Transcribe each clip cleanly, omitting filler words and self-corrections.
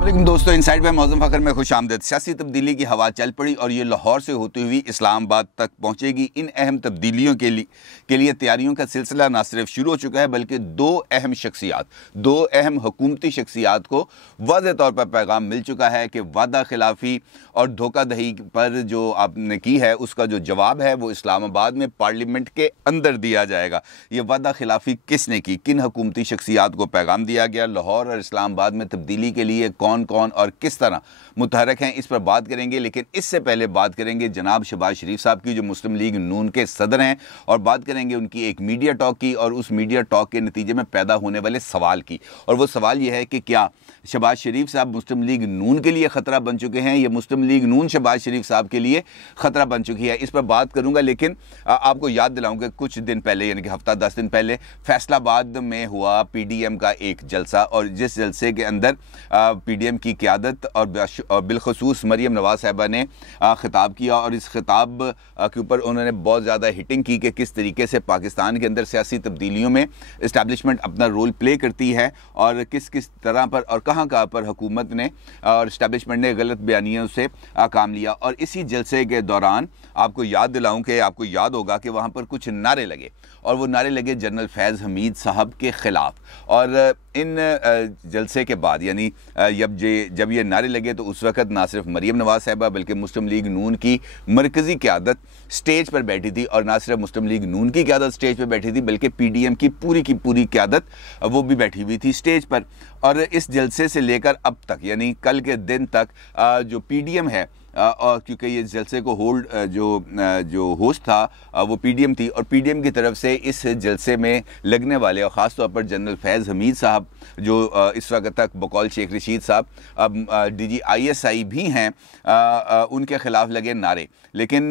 अस्सलाम वालेकुम दोस्तों, इनसाइड बाय मौज़म फ़खर में खुश आमदीद। सियासी तब्दीली की हवा चल पड़ी और ये लाहौर से होती हुई इस्लामाबाद तक पहुँचेगी। इन अहम तब्दीलियों के लिए तैयारियों का सिलसिला न सिर्फ शुरू हो चुका है बल्कि दो अहम हुकूमती शख्सियात को वाज़ेह तौर पर पैगाम मिल चुका है कि वादा खिलाफ़ी और धोखाधही पर जो आपने की है उसका जो जवाब है वो इस्लामाबाद में पार्लियामेंट के अंदर दिया जाएगा। ये वादा खिलाफ़ी किसने की, किन हुकूमती शख्सियात को पैगाम दिया गया, लाहौर और इस्लामाबाद में तब्दीली के लिए कौन कौन और किस तरह मुतहरक हैं, इस पर बात करेंगे। लेकिन इससे पहले बात करेंगे जनाब शहबाज शरीफ साहब की, जो मुस्लिम लीग नून के सदर हैं, और बात करेंगे उनकी एक मीडिया टॉक की और उस मीडिया टॉक के नतीजे में पैदा होने वाले सवाल की। और वो सवाल ये है कि क्या शहबाज शरीफ साहब मुस्लिम लीग नून के लिए ख़तरा बन चुके हैं या मुस्लिम लीग नून शहबाज शरीफ साहब के लिए ख़तरा बन चुकी है, इस पर बात करूँगा। लेकिन आपको याद दिलाऊँगा कुछ दिन पहले यानी कि हफ्ता 10 दिन पहले फैसलाबाद में हुआ PDM का एक जलसा, और जिस जलसे के अंदर PDM की क़यादत और बिलखसूस मरीम नवाज़ साहिबा ने ख़िताब किया और इस ख़िताब के ऊपर उन्होंने बहुत ज़्यादा हिटिंग की कि किस तरीके से पाकिस्तान के अंदर सियासी तब्दीलियों में इस्टेब्लिशमेंट अपना रोल प्ले करती है और किस किस तरह पर और कहाँ पर हुकूमत ने और इस्टेब्लिशमेंट ने गलत बयानियों से काम लिया। और इसी जलसे के दौरान आपको याद दिलाऊं कि आपको याद होगा कि वहाँ पर कुछ नारे लगे और वो नारे लगे जनरल फैज़ हमीद साहब के ख़िलाफ़। और इन जलसे के बाद यानी जब ये नारे लगे तो उस वक़्त ना सिर्फ मरीम नवाज़ साहिबा बल्कि मुस्लिम लीग नून की मरकज़ी क़यादत स्टेज पर बैठी थी, और ना सिर्फ मुस्लिम लीग नून की क़यादत स्टेज पर बैठी थी बल्कि PDM की पूरी क़यादत वो भी बैठी हुई थी स्टेज पर। और इस जलसे से लेकर अब तक यानी कल के दिन तक जो PDM है, और क्योंकि ये जलसे को जो होस्ट था वो PDM थी, और PDM की तरफ से इस जलसे में लगने वाले और ख़ास तौर पर जनरल फैज़ हमीद साहब जो इस वक्त तक बकौल शेख रशीद साहब अब DG ISI भी हैं, उनके ख़िलाफ़ लगे नारे। लेकिन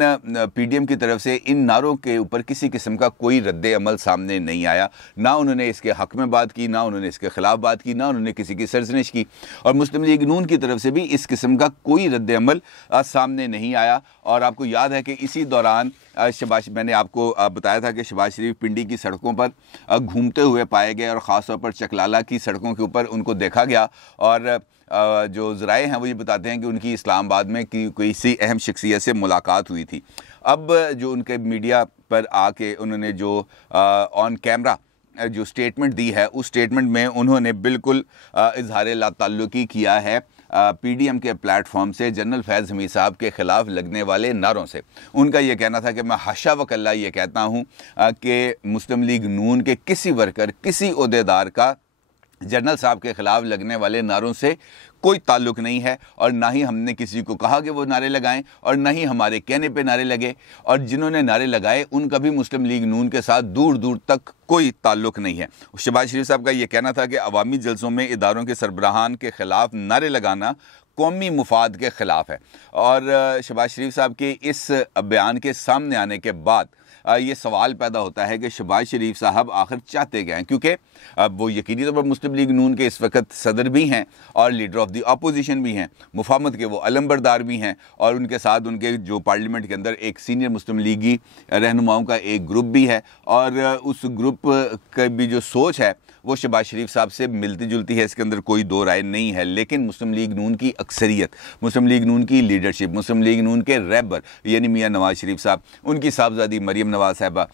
PDM की तरफ से इन नारों के ऊपर किसी किस्म का कोई रद्द अमल सामने नहीं आया। ना उन्होंने इसके हक़ में बात की, ना उन्होंने इसके ख़िलाफ़ बात की, ना उन्होंने किसी की सरजनिश की, और मुस्लिम लीग नून की तरफ से भी इस किस्म का कोई रद्द अमल सामने नहीं आया। और आपको याद है कि इसी दौरान मैंने आपको बताया था कि शहबाज शरीफ पिंडी की सड़कों पर घूमते हुए पाए गए और ख़ास तौर पर चकलाला की सड़कों के ऊपर उनको देखा गया। और जो ज़राए हैं वो ये बताते हैं कि उनकी इस्लामाबाद में किसी अहम शख्सियत से मुलाकात हुई थी। अब जो उनके मीडिया पर आके उन्होंने जो ऑन कैमरा जो स्टेटमेंट दी है, उस स्टेटमेंट में उन्होंने बिल्कुल इजहार लाताल्लुकी किया है PDM के प्लेटफॉर्म से जनरल फैज़ हमीद साहब के ख़िलाफ़ लगने वाले नारों से। उनका ये कहना था कि मैं हाशा वकल्ला ये कहता हूँ कि मुस्लिम लीग नून के किसी वर्कर, किसी ओहदेदार का जनरल साहब के ख़िलाफ़ लगने वाले नारों से कोई ताल्लुक़ नहीं है, और ना ही हमने किसी को कहा कि वो नारे लगाएं और ना ही हमारे कहने पे नारे लगे, और जिन्होंने नारे लगाए उनका भी मुस्लिम लीग नून के साथ दूर दूर तक कोई ताल्लुक़ नहीं है। शहबाज शरीफ साहब का ये कहना था कि अवामी जलसों में इदारों के सरबराहान के ख़िलाफ़ नारे लगाना कौमी मुफाद के ख़िलाफ़ है। और शहबाज शरीफ साहब के इस बयान के सामने आने के बाद ये सवाल पैदा होता है कि शहबाज शरीफ साहब आखिर चाहते क्या हैं, क्योंकि वो यकीनी तौर पर मुस्लिम लीग नून के इस वक्त सदर भी हैं और लीडर ऑफ द अपोजिशन भी हैं, मुफाहमत के वो अलमबरदार भी हैं, और उनके साथ उनके जो पार्लियामेंट के अंदर एक सीनियर मुस्लिम लीगी रहनुमाओं का एक ग्रुप भी है, और उस ग्रुप की भी जो सोच है वो शहबाज शरीफ साहब से मिलती जुलती है, इसके अंदर कोई दो राय नहीं है। लेकिन मुस्लिम लीग नून की अक्सरियत, मुस्लिम लीग नून की लीडरशिप, मुस्लिम लीग नून के रहबर यानी मियां नवाज़ शरीफ साहब, उनकी साहबजादी मरीम नवाज़ साहिबा,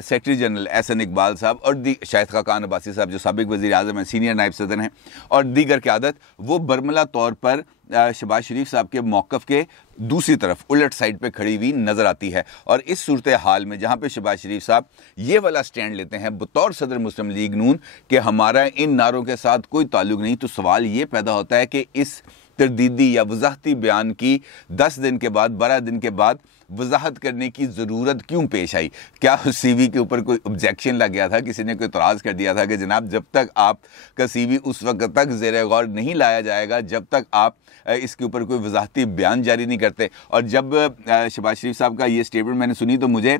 सेक्रेटरी जनरल एहसन इकबाल साहब और शाहिद खाकान अब्बासी साहब जो साबिक वज़ीर आज़म हैं, सीनियर नायब सदर हैं, और दीगर क़यादत वो बरमला तौर पर शहबाज शरीफ साहब के मौक़िफ़ के दूसरी तरफ उलट साइड पे खड़ी हुई नज़र आती है। और इस सूरत हाल में जहाँ पे शहबाज शरीफ साहब ये वाला स्टैंड लेते हैं बतौर सदर मुस्लिम लीग नून कि हमारा इन नारों के साथ कोई ताल्लुक़ नहीं, तो सवाल ये पैदा होता है कि इस तरदीदी या वजाहती बयान की 10 दिन के बाद, 12 दिन के बाद वजाहत करने की ज़रूरत क्यों पेश आई? क्या उस CV के ऊपर कोई ऑब्जेक्शन लग गया था, किसी ने कोई इतराज़ कर दिया था कि जनाब जब तक आपका CV उस वक्त तक ज़ेर गौर नहीं लाया जाएगा जब तक आप इसके ऊपर कोई वजाहती बयान जारी नहीं करते? और जब शहबाज शरीफ साहब का ये स्टेटमेंट मैंने सुनी तो मुझे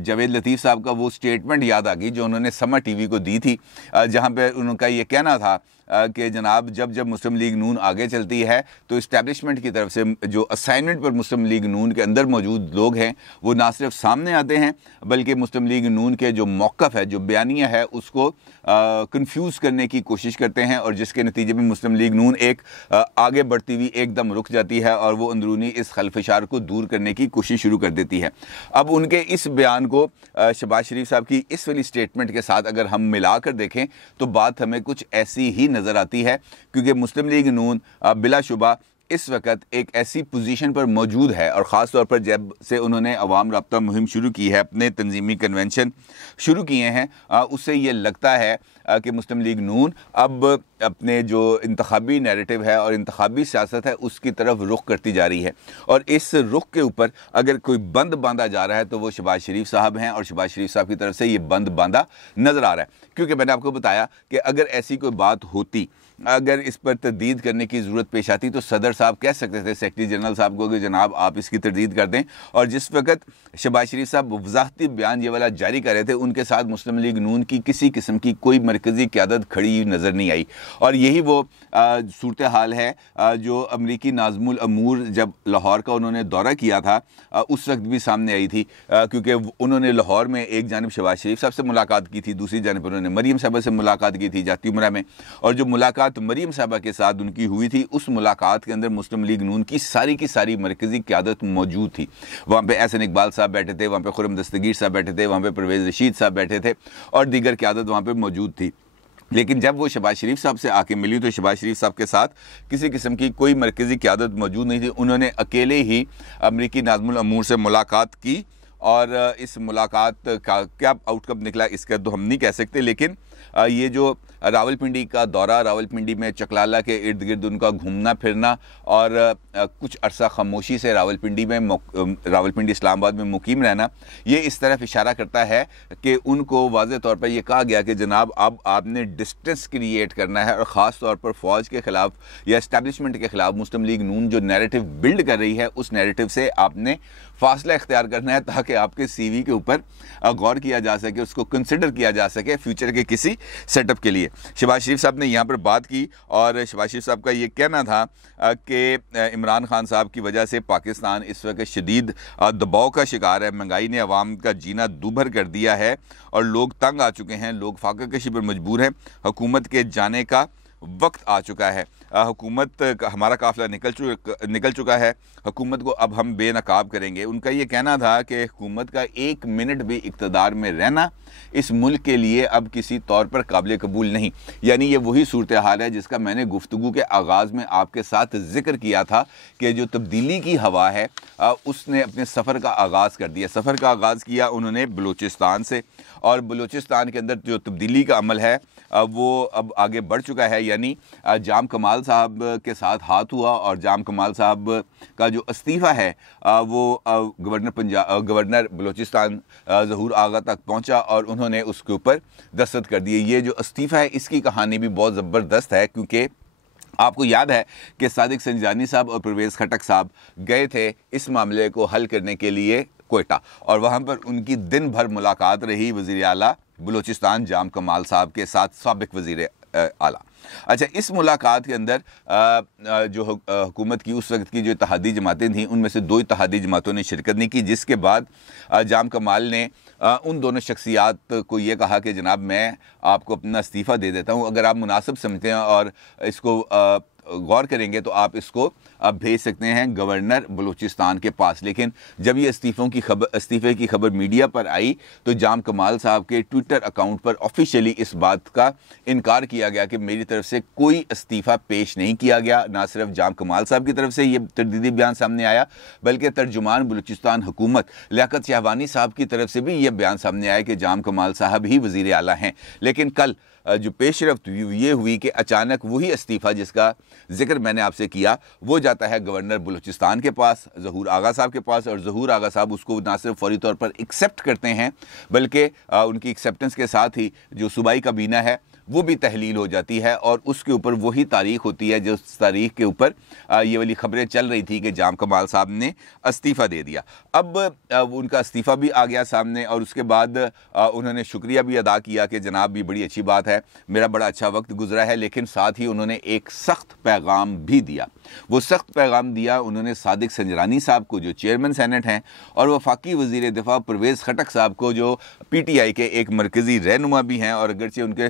जावेद लतीफ़ साहब का वो स्टेटमेंट याद आ गई जो उन्होंने समा TV को दी थी, जहाँ पर उनका ये कहना था कि जनाब जब जब मुस्लिम लीग नून आगे चलती है तो इस्टेब्लिशमेंट की तरफ से जो असाइनमेंट पर मुस्लिम लीग नून के अंदर मौजूद लोग हैं वो ना सिर्फ सामने आते हैं बल्कि मुस्लिम लीग नून के जो मौक़िफ़ है, जो बयानिया है, उसको कंफ्यूज करने की कोशिश करते हैं और जिसके नतीजे में मुस्लिम लीग नून एक आगे बढ़ती हुई एकदम रुक जाती है और वो अंदरूनी इस खलफशार को दूर करने की कोशिश शुरू कर देती है। अब उनके इस बयान को शहबाज शरीफ साहब की इस वाली स्टेटमेंट के साथ अगर हम मिलाकर देखें तो बात हमें कुछ ऐसी ही नज़र आती है, क्योंकि मुस्लिम लीग नून बिलाशुबा इस वक्त एक ऐसी पोजीशन पर मौजूद है और ख़ास तौर पर जब से उन्होंने अवाम रब्ता मुहिम शुरू की है, अपने तंजीमी कन्वेंशन शुरू किए हैं, उससे ये लगता है कि मुस्लिम लीग नून अब अपने जो इंतखाबी नैरेटिव है और इंतखाबी सियासत है उसकी तरफ रुख करती जा रही है। और इस रुख के ऊपर अगर कोई बंद बांधा जा रहा है तो वो शहबाज शरीफ साहब हैं और शहबाज शरीफ साहब की तरफ से ये बंद बांधा नज़र आ रहा है। क्योंकि मैंने आपको बताया कि अगर ऐसी कोई बात होती, अगर इस पर तरदीद करने की ज़रूरत पेश आती तो सदर साहब कह सकते थे सेक्रेटरी जनरल साहब को कि जनाब आप इसकी तरदीद कर दें। और जिस वक्त शहबाज शरीफ साहब वज़ाहती बयान ये वाला जारी कर रहे थे, उनके साथ मुस्लिम लीग नून की किसी किस्म की कोई मरकज़ी क़यादत खड़ी नज़र नहीं आई। और यही वो सूरत हाल है जो अमरीकी नाज़मुल अमूर जब लाहौर का उन्होंने दौरा किया था उस वक्त भी सामने आई थी, क्योंकि उन्होंने लाहौर में एक जानिब शहबाज शरीफ साहब से मुलाकात की थी, दूसरी जानिब उन्होंने मरीम साहबा से मुलाकात की थी जाती उमरा में। और जो मुलाकात मरीम साहबा के साथ उनकी हुई थी उस मुलाकात के अंदर मुस्लिम लीग नून की सारी मरकज़ी क़यादत मौजूद थी। वहाँ पे एहसन इकबाल साहब बैठे थे, वहाँ पे खुर्रम दस्तगीर साहब बैठे थे, वहाँ पे परवेज़ रशीद साहब बैठे थे और दीगर क़यादत वहाँ पे मौजूद थी। लेकिन जब वो शहबाज शरीफ साहब से आके मिली तो शहबाज शरीफ साहब के साथ किसी किस्म की कोई मरकज़ी क़यादत मौजूद नहीं थी। उन्होंने अकेले ही अमरीकी नाज़मुल अमूर से मुलाकात की और इस मुलाकात का क्या आउटकम निकला इसका तो हम नहीं कह सकते, लेकिन ये जो रावलपिंडी का दौरा, रावलपिंडी में चकलाला के इर्द गिर्द उनका घूमना फिरना और कुछ अरसा खामोशी से रावलपिंडी इस्लामाबाद में मुकीम रहना, ये इस तरफ इशारा करता है कि उनको वाज़े तौर पर यह कहा गया कि जनाब अब आपने डिस्टेंस क्रिएट करना है और ख़ास तौर पर फ़ौज के ख़िलाफ़ या इस्टेब्लिशमेंट के ख़िलाफ़ मुस्लिम लीग नून जो नैरेटिव बिल्ड कर रही है उस नैरेटिव से आपने फ़ासला इख्तियार करना है ताकि आपके CV के ऊपर गौर किया जा सके, उसको कंसिडर किया जा सके फ्यूचर के किसी सेटअप के लिए। शहबाज शरीफ साहब ने यहाँ पर बात की और शहबाज शरीफ साहब का ये कहना था कि इमरान खान साहब की वजह से पाकिस्तान इस वक्त शदीद दबाव का शिकार है, महंगाई ने अवाम का जीना दूभर कर दिया है और लोग तंग आ चुके हैं, लोग फाका कशी पर मजबूर हैं, हुकूमत के जाने का वक्त आ चुका है, हुकूमत हमारा काफ़िला निकल चुका है, हुकूमत को अब हम बेनकाब करेंगे। उनका ये कहना था कि हुकूमत का 1 मिनट भी इक़्तिदार में रहना इस मुल्क के लिए अब किसी तौर पर काबिल कबूल नहीं। यानी ये वही सूरत हाल है जिसका मैंने गुफ्तगू के आगाज़ में आपके साथ ज़िक्र किया था कि जो तब्दीली की हवा है उसने अपने सफ़र का आगाज़ कर दिया। सफ़र का आगाज़ किया उन्होंने बलूचिस्तान से और बलूचिस्तान के अंदर जो तब्दीली का अमल है वो अब आगे बढ़ चुका है। यानी जाम कमाल साहब के साथ हाथ हुआ और जाम कमाल साहब का जो इस्तीफ़ा है वो गवर्नर बलूचिस्तान ज़हूर आगा तक पहुंचा और उन्होंने उसके ऊपर दस्तखत कर दिए। ये जो इस्तीफ़ा है इसकी कहानी भी बहुत ज़बरदस्त है, क्योंकि आपको याद है कि सादिक संजानी साहब और परवेज़ खटक साहब गए थे इस मामले को हल करने के लिए कोयटा और वहाँ पर उनकी दिन भर मुलाकात रही वज़ीर आला बलूचिस्तान जाम कमाल साहब के साथ, साबिक वज़ीर आला। अच्छा, इस मुलाकात के अंदर जो हुकूमत की उस वक्त की जो इत्तेहादी जमातें थीं उनमें से 2 इत्तेहादी जमातों ने शिरकत नहीं की, जिसके बाद जाम कमाल ने उन दोनों शख्सियात को ये कहा कि जनाब मैं आपको अपना इस्तीफ़ा दे देता हूँ, अगर आप मुनासिब समझते हैं और इसको गौर करेंगे तो आप इसको अब भेज सकते हैं गवर्नर बलूचिस्तान के पास। लेकिन जब ये इस्तीफ़े की खबर मीडिया पर आई तो जाम कमाल साहब के ट्विटर अकाउंट पर ऑफिशियली इस बात का इनकार किया गया कि मेरी तरफ से कोई इस्तीफ़ा पेश नहीं किया गया। ना सिर्फ जाम कमाल साहब की तरफ से ये तरदीदी बयान सामने आया बल्कि तर्जुमान बलूचिस्तान हुकूमत लियाकत शहबानी साहब की तरफ से भी ये बयान सामने आया कि जाम कमाल साहब ही वज़ीर आला हैं। लेकिन कल जो पेशरफ्त ये हुई कि अचानक वही इस्तीफ़ा जिसका जिक्र मैंने आपसे किया वो जाता है गवर्नर बलूचिस्तान के पास, ज़हूर आगा साहब के पास, और ज़हूर आगा साहब उसको ना सिर्फ फौरी तौर पर एक्सेप्ट करते हैं बल्कि उनकी एक्सेप्टेंस के साथ ही जो सूबाई काबीना है वो भी तहलील हो जाती है और उसके ऊपर वही तारीख होती है जो तारीख के ऊपर ये वाली खबरें चल रही थी कि जाम कमाल साहब ने इस्तीफ़ा दे दिया। अब उनका इस्तीफ़ा भी आ गया सामने और उसके बाद उन्होंने शुक्रिया भी अदा किया कि जनाब भी बड़ी अच्छी बात है, मेरा बड़ा अच्छा वक्त गुजरा है, लेकिन साथ ही उन्होंने एक सख्त पैगाम भी दिया। वो सख्त पैगाम दिया उन्होंने सादिक संजरानी साहब को जो चेयरमैन सेनेट हैं और वफाकी वज़ीर दिफा परवेज़ खटक साहब को जो PTI के एक मरकज़ी रहनुमा भी हैं, और अगरचे उनके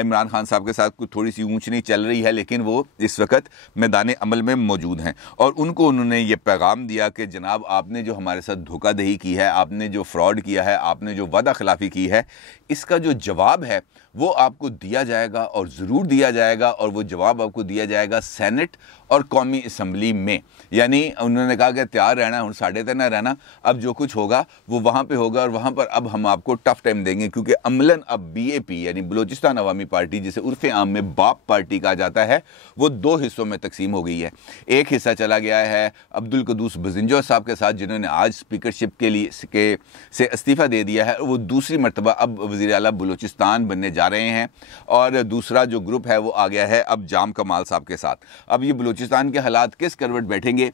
इमरान खान साहब के साथ कुछ थोड़ी सी ऊंच नीच चल रही है लेकिन वो इस वक्त मैदान अमल में मौजूद हैं, और उनको उन्होंने ये पैगाम दिया कि जनाब आपने जो हमारे साथ धोखाधड़ी की है, आपने जो फ्रॉड किया है, आपने जो वादा खिलाफ़ी की है, इसका जो जवाब है वो आपको दिया जाएगा और ज़रूर दिया जाएगा, और वो जवाब आपको दिया जाएगा सेनेट और कौमी असम्बली में। यानी उन्होंने कहा कि तैयार रहना, हूँ साढ़े तक ना रहना, अब जो कुछ होगा वो वहाँ पे होगा और वहाँ पर अब हम आपको टफ टाइम देंगे, क्योंकि अमलन अब BAP यानी बलूचिस्तान अवामी पार्टी, जिसे उर्फ़ आम में बाप पार्टी कहा जाता है, वो दो हिस्सों में तकसीम हो गई है। एक हिस्सा चला गया है अब्दुल कदूस बजिंजो साहब के साथ, जिन्होंने आज स्पीकरशिप के लिए से इस्तीफ़ा दे दिया है, वो दूसरी मरतबा अब वज़ीर आला बलूचिस्तान बनने जा रहे हैं, और दूसरा जो ग्रुप है वो आ गया है अब जाम कमाल साहब के साथ। अब ये बलूचिस्तान के हालात किस करवट बैठेंगे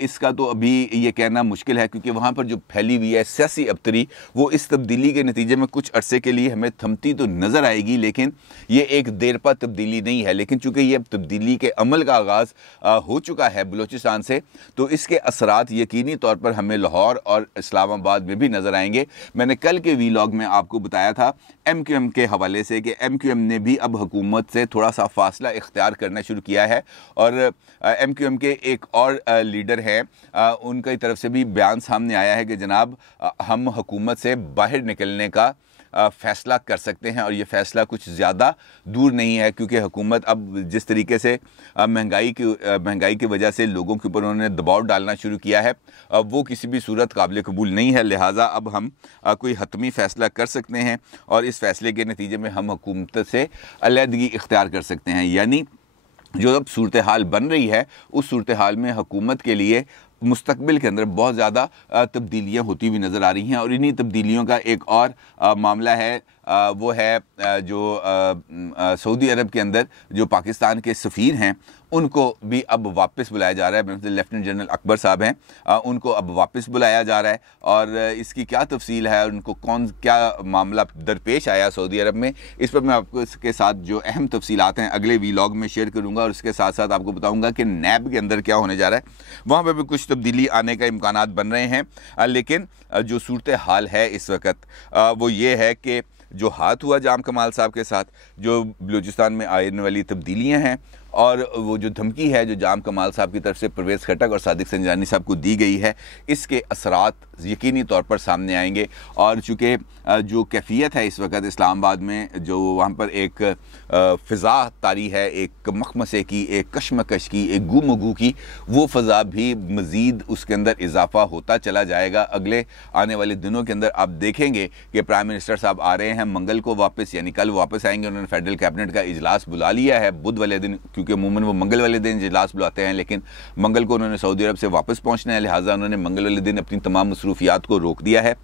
इसका तो अभी ये कहना मुश्किल है, क्योंकि वहाँ पर जो फैली हुई है सियासी अबतरी वो इस तब्दीली के नतीजे में कुछ अरसे के लिए हमें थमती तो नज़र आएगी, लेकिन ये एक देरपा तब्दीली नहीं है। लेकिन चूँकि ये तब्दीली के अमल का आगाज़ हो चुका है बलूचिस्तान से, तो इसके असरात यकीनी तौर पर हमें लाहौर और इस्लामाबाद में भी नज़र आएंगे। मैंने कल के वीलॉग में आपको बताया था MQM के हवाले से कि MQM ने भी अब हुकूमत से थोड़ा सा फासला इख्तियार करना शुरू किया है, और MQM के एक और लीडर हैं, उनकी तरफ से भी बयान सामने आया है कि जनाब हम हुकूमत से बाहर निकलने का फ़ैसला कर सकते हैं, और ये फ़ैसला कुछ ज़्यादा दूर नहीं है, क्योंकि हुकूमत अब जिस तरीके से महंगाई की वजह से लोगों के ऊपर उन्होंने दबाव डालना शुरू किया है, वो किसी भी सूरत काबिल कबूल नहीं है। लिहाजा अब हम कोई हतमी फ़ैसला कर सकते हैं और इस फ़ैसले के नतीजे में हम हुकूमत से अलहदगी इख्तियार कर सकते हैं। यानी जो अब सूरत हाल बन रही है उस सूरत हाल में हुकूमत के लिए मुस्तकबिल के अंदर बहुत ज़्यादा तब्दीलियाँ होती हुई नज़र आ रही हैं, और इन्हीं तब्दीलियों का एक और मामला है, वो है जो सऊदी अरब के अंदर जो पाकिस्तान के सफ़ीर हैं उनको भी अब वापस बुलाया जा रहा है। लेफ्टिनेंट जनरल अकबर साहब हैं, उनको अब वापस बुलाया जा रहा है, और इसकी क्या तफसील है, उनको क्या मामला दरपेश आया सऊदी अरब में, इस पर मैं आपको इसके साथ जो अहम तफसीलात हैं अगले वीलॉग में शेयर करूँगा, और इसके साथ साथ आपको बताऊँगा कि नैब के अंदर क्या होने जा रहा है, वहाँ पर भी कुछ तब्दीली आने का इम्कानात बन रहे हैं। लेकिन जो सूरत हाल है इस वक्त वो ये है कि जो हाथ हुआ जाम कमाल साहब के साथ, जो बलूचिस्तान में आने वाली तब्दीलियाँ हैं, और वो जो धमकी है जो जाम कमाल साहब की तरफ से परवेज़ खटक और सादिक संजरानी साहब को दी गई है, इसके असरात यकीनी तौर पर सामने आएंगे। और चूँकि जो कैफियत है इस वक्त इस्लामाबाद में, जो वहाँ पर एक फ़िज़ा तारी है, एक मखमसे की, एक कशमकश की, एक गुमगू की, वो फ़िज़ा भी मज़ीद उसके अंदर इजाफ़ा होता चला जाएगा। अगले आने वाले दिनों के अंदर आप देखेंगे कि प्राइम मिनिस्टर साहब आ रहे हैं मंगल को वापस, यानी कल वापस आएंगे। उन्होंने फेडरल कैबिनेट का इजलास बुला लिया है बुध वाले दिन, क्योंकि अमूमन वो मंगल वाले दिन इजलास बुलाते हैं, लेकिन मंगल को उन्होंने सऊदी अरब से वापस पहुंचना है, लिहाजा उन्होंने मंगल वाले दिन अपनी तमाम मसरूफियात को रोक दिया है।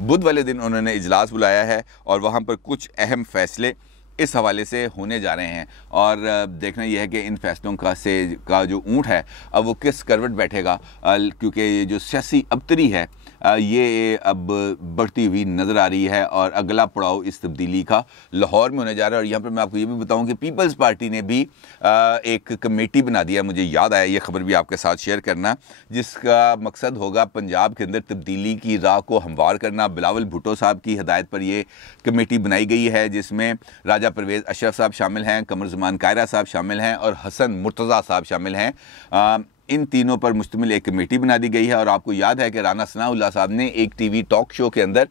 बुध वाले दिन उन्होंने इजलास बुलाया है और वहाँ पर कुछ अहम फैसले इस हवाले से होने जा रहे हैं, और देखना यह है कि इन फैसलों का जो ऊँट है अब वो किस करवट बैठेगा, क्योंकि ये जो सियासी अबतरी है ये अब बढ़ती हुई नज़र आ रही है, और अगला पड़ाव इस तब्दीली का लाहौर में होने जा रहा है। और यहाँ पर मैं आपको ये भी बताऊँ कि पीपल्स पार्टी ने भी एक कमेटी बना दिया, मुझे याद आया ये खबर भी आपके साथ शेयर करना, जिसका मकसद होगा पंजाब के अंदर तब्दीली की राह को हमवार करना। बिलावल भुट्टो साहब की हिदायत पर यह कमेटी बनाई गई है, जिसमें राजा परवेज़ अशरफ साहब शामिल हैं, कमर ज़मान कायरा साहब शामिल हैं और हसन मुर्तज़ा साहब शामिल हैं। इन तीनों पर मुश्तमिल एक कमेटी बना दी गई है। और आपको याद है कि राना सनाउल्लाह साहब ने एक TV टॉक शो के अंदर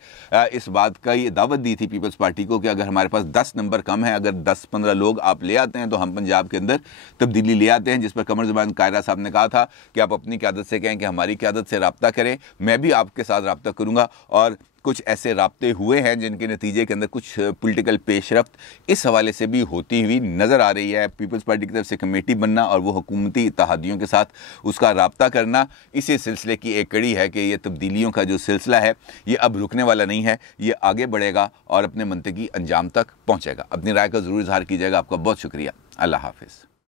इस बात का ये दावत दी थी पीपल्स पार्टी को कि अगर हमारे पास 10 नंबर कम है, अगर 10-15 लोग आप ले आते हैं तो हम पंजाब के अंदर तब्दीली ले आते हैं। जिस पर कमर ज़मान कायरा साहब ने कहा था कि आप अपनी क़यादत से कहें कि हमारी क़यादत से रब्ता करें, मैं भी आपके साथ रब्ता करूँगा और कुछ ऐसे राब्ते हुए हैं जिनके नतीजे के अंदर कुछ पॉलिटिकल पेशरफ्त इस हवाले से भी होती हुई नज़र आ रही है। पीपल्स पार्टी की तरफ से कमेटी बनना और वो हुकूमती इत्तेहादियों के साथ उसका राब्ता करना इसी सिलसिले की एक कड़ी है कि ये तब्दीलियों का जो सिलसिला है ये अब रुकने वाला नहीं है, ये आगे बढ़ेगा और अपने मंतकी अंजाम तक पहुँचेगा। अपनी राय का ज़रूर इज़हार कीजिएगा। आपका बहुत शुक्रिया। अल्लाह हाफिज़।